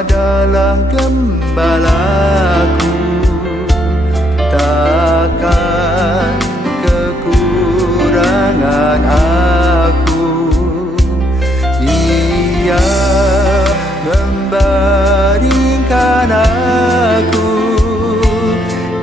adalah gembalaku, takkan kekurangan aku. Ia membaringkan aku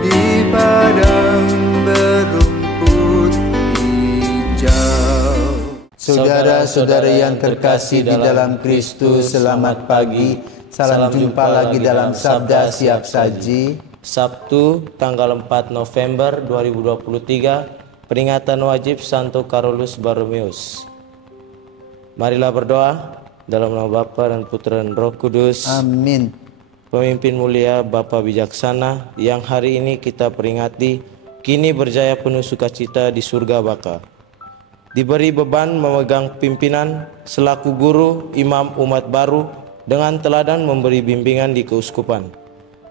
di padang berumput hijau. Saudara-saudara yang terkasih di dalam Kristus, selamat pagi. Salam jumpa lagi dalam Sabda Siap Saji. Sabtu, tanggal 4 November 2023, peringatan wajib Santo Carolus Borromeus. Marilah berdoa dalam nama Bapa dan Putra dan Roh Kudus. Amin. Pemimpin mulia Bapa bijaksana yang hari ini kita peringati, kini berjaya penuh sukacita di surga baka. Diberi beban memegang pimpinan selaku guru imam umat baru dengan teladan memberi bimbingan di keuskupan.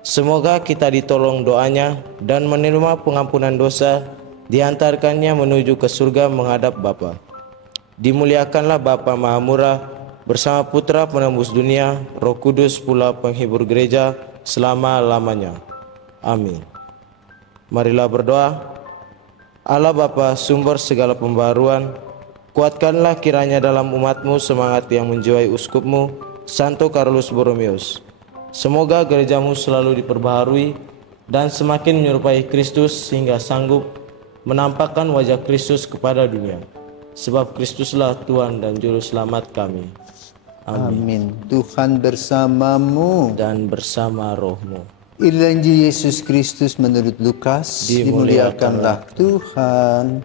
Semoga kita ditolong doanya dan menerima pengampunan dosa, diantarkannya menuju ke surga menghadap Bapa. Dimuliakanlah Bapa Maha Murah bersama Putra penembus dunia, Roh Kudus pula penghibur gereja selama-lamanya. Amin. Marilah berdoa. Allah Bapa, sumber segala pembaruan, kuatkanlah kiranya dalam umatmu semangat yang menjiwai uskupmu, Santo Carolus Borromeus. Semoga gerejamu selalu diperbaharui dan semakin menyerupai Kristus sehingga sanggup menampakkan wajah Kristus kepada dunia. Sebab Kristuslah Tuhan dan Juru Selamat kami. Amin. Tuhan bersamamu Dan bersama rohmu. Injil Yesus Kristus menurut Lukas. Dimuliakanlah Tuhan.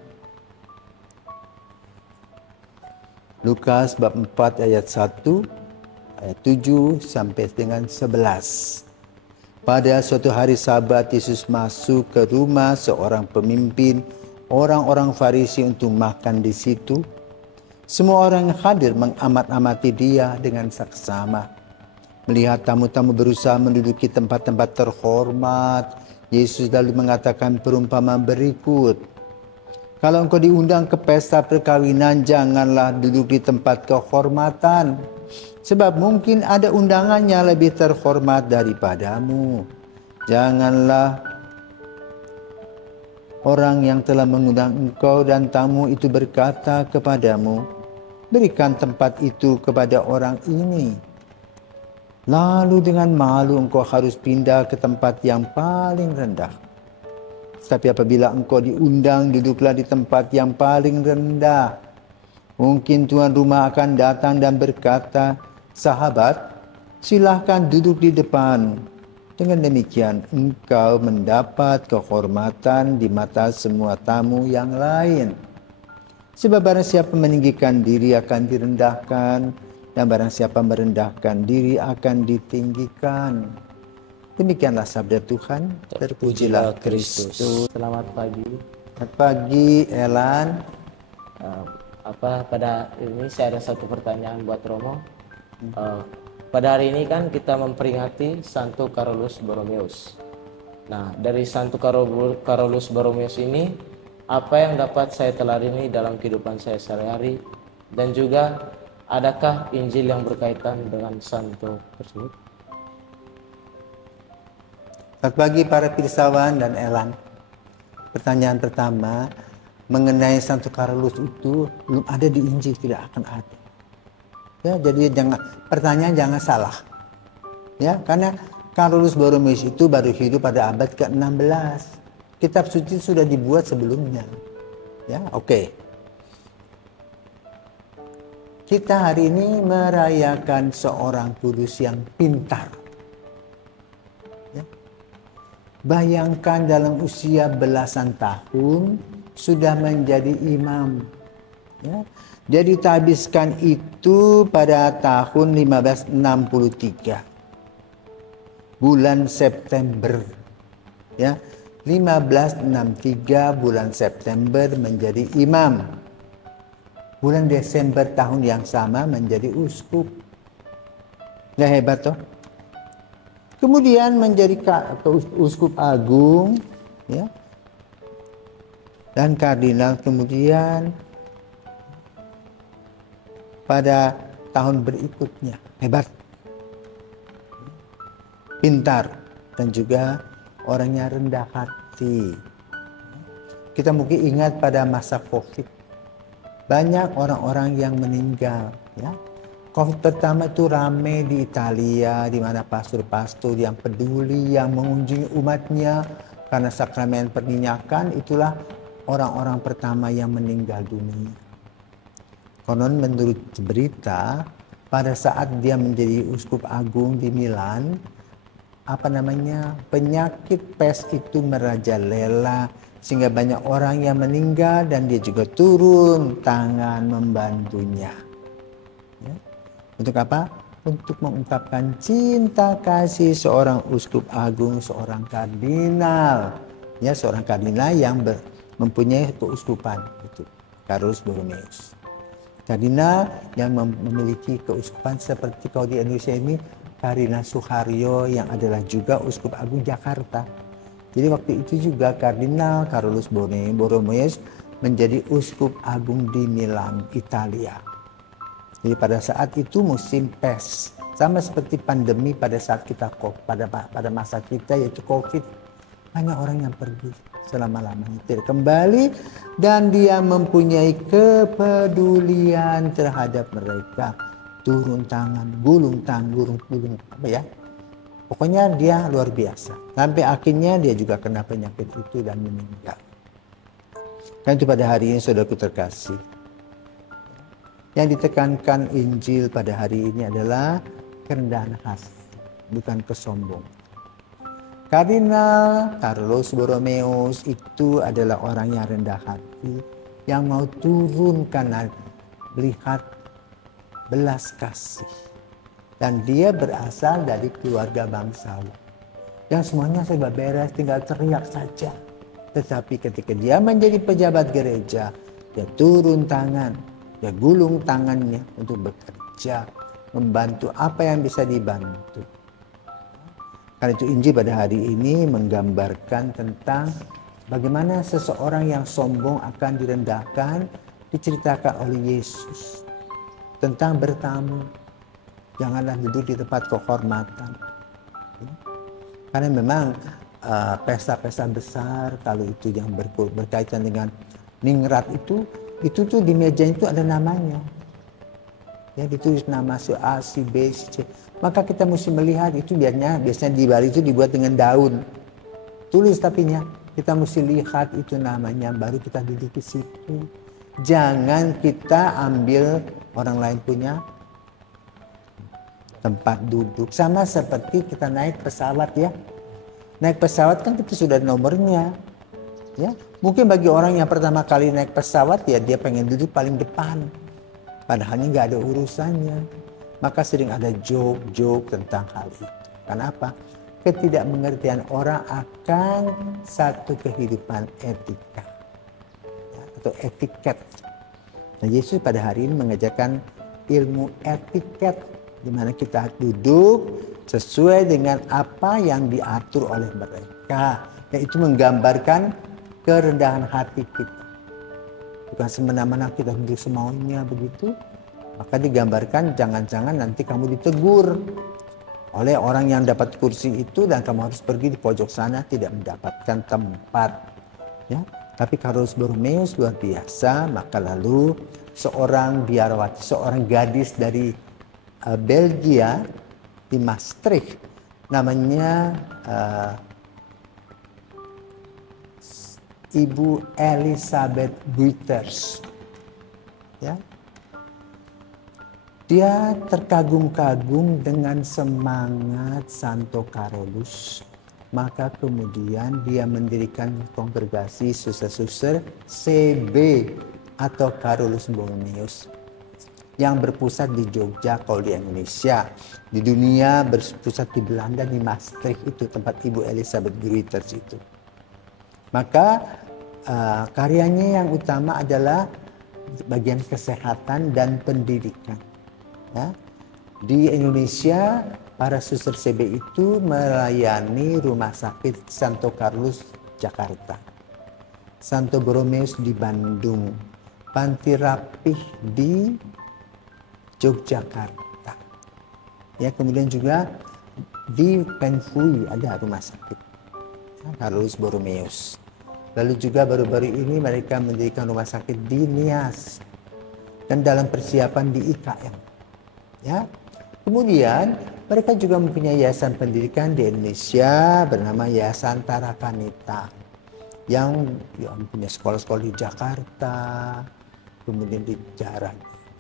Lukas bab 4 ayat 1, ayat 7 sampai dengan 11. Pada suatu hari Sabat, Yesus masuk ke rumah seorang pemimpin orang-orang Farisi untuk makan di situ. Semua orang yang hadir mengamat-amati dia dengan saksama. Melihat tamu-tamu berusaha menduduki tempat-tempat terhormat, Yesus lalu mengatakan perumpamaan berikut. Kalau engkau diundang ke pesta perkawinan, janganlah duduk di tempat kehormatan, sebab mungkin ada undangannya lebih terhormat daripadamu. Janganlah orang yang telah mengundang engkau dan tamu itu berkata kepadamu, berikan tempat itu kepada orang ini. Lalu dengan malu engkau harus pindah ke tempat yang paling rendah. Tapi apabila engkau diundang, duduklah di tempat yang paling rendah. Mungkin tuan rumah akan datang dan berkata, sahabat, silahkan duduk di depan. Dengan demikian engkau mendapat kehormatan di mata semua tamu yang lain. Sebab barang siapa meninggikan diri akan direndahkan, dan barang siapa merendahkan diri akan ditinggikan. Demikianlah sabda Tuhan. Terpujilah Kristus. Selamat pagi. Selamat pagi, Elan. Pada ini saya ada satu pertanyaan buat Romo. Pada hari ini kan kita memperingati Santo Carolus Borromeus. Nah, dari Santo Carolus Borromeus ini, apa yang dapat saya teladani dalam kehidupan saya sehari-hari, dan juga adakah Injil yang berkaitan dengan Santo tersebut? Selamat pagi para pirsawan dan Elan. Pertanyaan pertama, mengenai Santo Carolus itu belum ada di Injil, tidak akan ada. Ya, jadi pertanyaan jangan salah. Ya, karena Carolus Borromeus itu baru hidup pada abad ke-16. Kitab suci sudah dibuat sebelumnya. Ya, oke. Kita hari ini merayakan seorang kudus yang pintar. Ya. Bayangkan dalam usia belasan tahun sudah menjadi imam. Ya. Dia ditabiskan itu pada tahun 1563. Bulan September. Ya. 1563 bulan September menjadi imam. Bulan Desember tahun yang sama menjadi uskup. Nggak hebat toh? Kemudian menjadi uskup agung, ya, dan kardinal kemudian pada tahun berikutnya. Hebat. pintar, dan juga orangnya rendah hati. Kita mungkin ingat pada masa COVID, banyak orang-orang yang meninggal. Ya. COVID pertama itu ramai di Italia, di mana pastor-pastor yang peduli, yang mengunjungi umatnya karena sakramen perminyakan, itulah orang-orang pertama yang meninggal dunia. Konon menurut berita, pada saat dia menjadi uskup agung di Milan, penyakit pes itu merajalela sehingga banyak orang yang meninggal dan dia juga turun tangan membantunya. Ya. Untuk apa? Untuk mengungkapkan cinta kasih seorang uskup agung, seorang kardinal, ya, seorang kardinal yang mempunyai keuskupan, itu Carolus Borromeus. Kardinal yang memiliki keuskupan seperti kalau di Indonesia ini Kardinal Suharyo yang adalah juga uskup agung Jakarta. Jadi waktu itu juga Kardinal Carolus Borromeus menjadi uskup agung di Milan, Italia. Jadi pada saat itu musim pes, sama seperti pandemi pada saat kita pada masa kita yaitu COVID, banyak orang yang pergi selama-lamanya tidak kembali, dan dia mempunyai kepedulian terhadap mereka, turun tangan, gulung, pokoknya dia luar biasa. Sampai akhirnya dia juga kena penyakit itu dan meninggal. Kan itu pada hari ini saudaraku terkasih, yang ditekankan Injil pada hari ini adalah kerendahan hati, bukan kesombongan. Kardinal Carolus Borromeus itu adalah orang yang rendah hati, yang mau turun karena melihat belas kasih. Dan dia berasal dari keluarga bangsawan, yang semuanya serba beres, tinggal teriak saja. Tetapi ketika dia menjadi pejabat gereja, dia turun tangan, dia gulung tangannya untuk bekerja, membantu apa yang bisa dibantu. Karena itu Injil pada hari ini menggambarkan tentang bagaimana seseorang yang sombong akan direndahkan, diceritakan oleh Yesus. Tentang bertamu, janganlah duduk di tempat kehormatan. Karena memang pesta-pesta besar, kalau itu yang berkaitan dengan ningrat itu tuh di meja itu ada namanya. Ya, ditulis nama si A, si B, si C. Maka kita mesti melihat itu biasanya di balik itu dibuat dengan daun. Tulis tapinya, kita mesti lihat itu namanya, baru kita duduk di situ. Jangan kita ambil orang lain punya tempat duduk. Sama seperti kita naik pesawat ya. Naik pesawat kan kita sudah nomornya. Ya, mungkin bagi orang yang pertama kali naik pesawat ya dia pengen duduk paling depan. Padahal nggak ada urusannya. Maka sering ada joke-joke tentang hal itu. Kenapa? Ketidakmengertian orang akan satu kehidupan etika ya, atau etiket. Nah, Yesus pada hari ini mengajarkan ilmu etiket, di mana kita duduk sesuai dengan apa yang diatur oleh mereka. Yaitu menggambarkan kerendahan hati kita. Bukan semena-mena kita duduk semaunya begitu. Maka digambarkan jangan-jangan nanti kamu ditegur oleh orang yang dapat kursi itu dan kamu harus pergi di pojok sana tidak mendapatkan tempat. Ya, tapi Carolus Borromeus luar biasa. Maka lalu seorang biarawati, seorang gadis dari Belgia di Maastricht, namanya Ibu Elisabeth Guiters. Ya. Dia terkagum-kagum dengan semangat Santo Carolus. Maka kemudian dia mendirikan kongregasi suster-suster CB atau Carolus Borromeus yang berpusat di Jogja kalau di Indonesia. Di dunia berpusat di Belanda, di Maastricht itu tempat Ibu Elisabeth Guiters itu. Maka karyanya yang utama adalah bagian kesehatan dan pendidikan. Ya. Di Indonesia, para suster CB itu melayani rumah sakit Santo Carolus Jakarta, Santo Borromeus di Bandung, Panti Rapih di Yogyakarta. Ya, kemudian juga di Penfui ada rumah sakit Carolus Borromeus. Lalu juga baru-baru ini mereka mendirikan rumah sakit di Nias dan dalam persiapan di IKM. Ya. Kemudian mereka juga mempunyai yayasan pendidikan di Indonesia bernama Yayasan Tarakanita yang punya sekolah-sekolah di Jakarta, kemudian di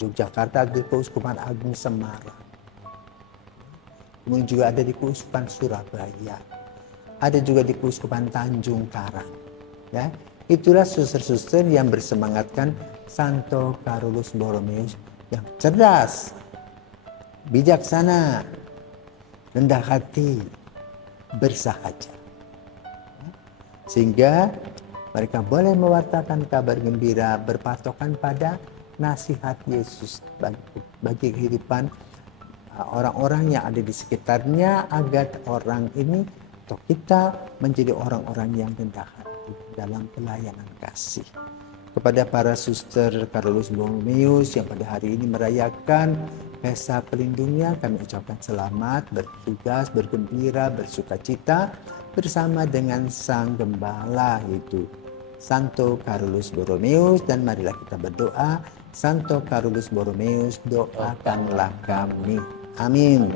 Yogyakarta di Keuskupan Agung Semarang. Kemudian juga ada di Keuskupan Surabaya. Ada juga di Keuskupan Tanjung Karang. Ya, itulah suster-suster yang bersemangatkan Santo Carolus Borromeus yang cerdas, bijaksana, rendah hati, bersahaja. Sehingga mereka boleh mewartakan kabar gembira berpatokan pada nasihat Yesus bagi kehidupan orang-orang yang ada di sekitarnya, agar orang ini atau kita menjadi orang-orang yang rendah hati dalam pelayanan kasih. Kepada para suster Carolus Borromeus yang pada hari ini merayakan Pesta Pelindungnya, kami ucapkan selamat, bertugas, bergembira, bersukacita bersama dengan Sang Gembala yaitu Santo Carolus Borromeus, dan marilah kita berdoa. Santo Carolus Borromeus, doakanlah kami. Amin.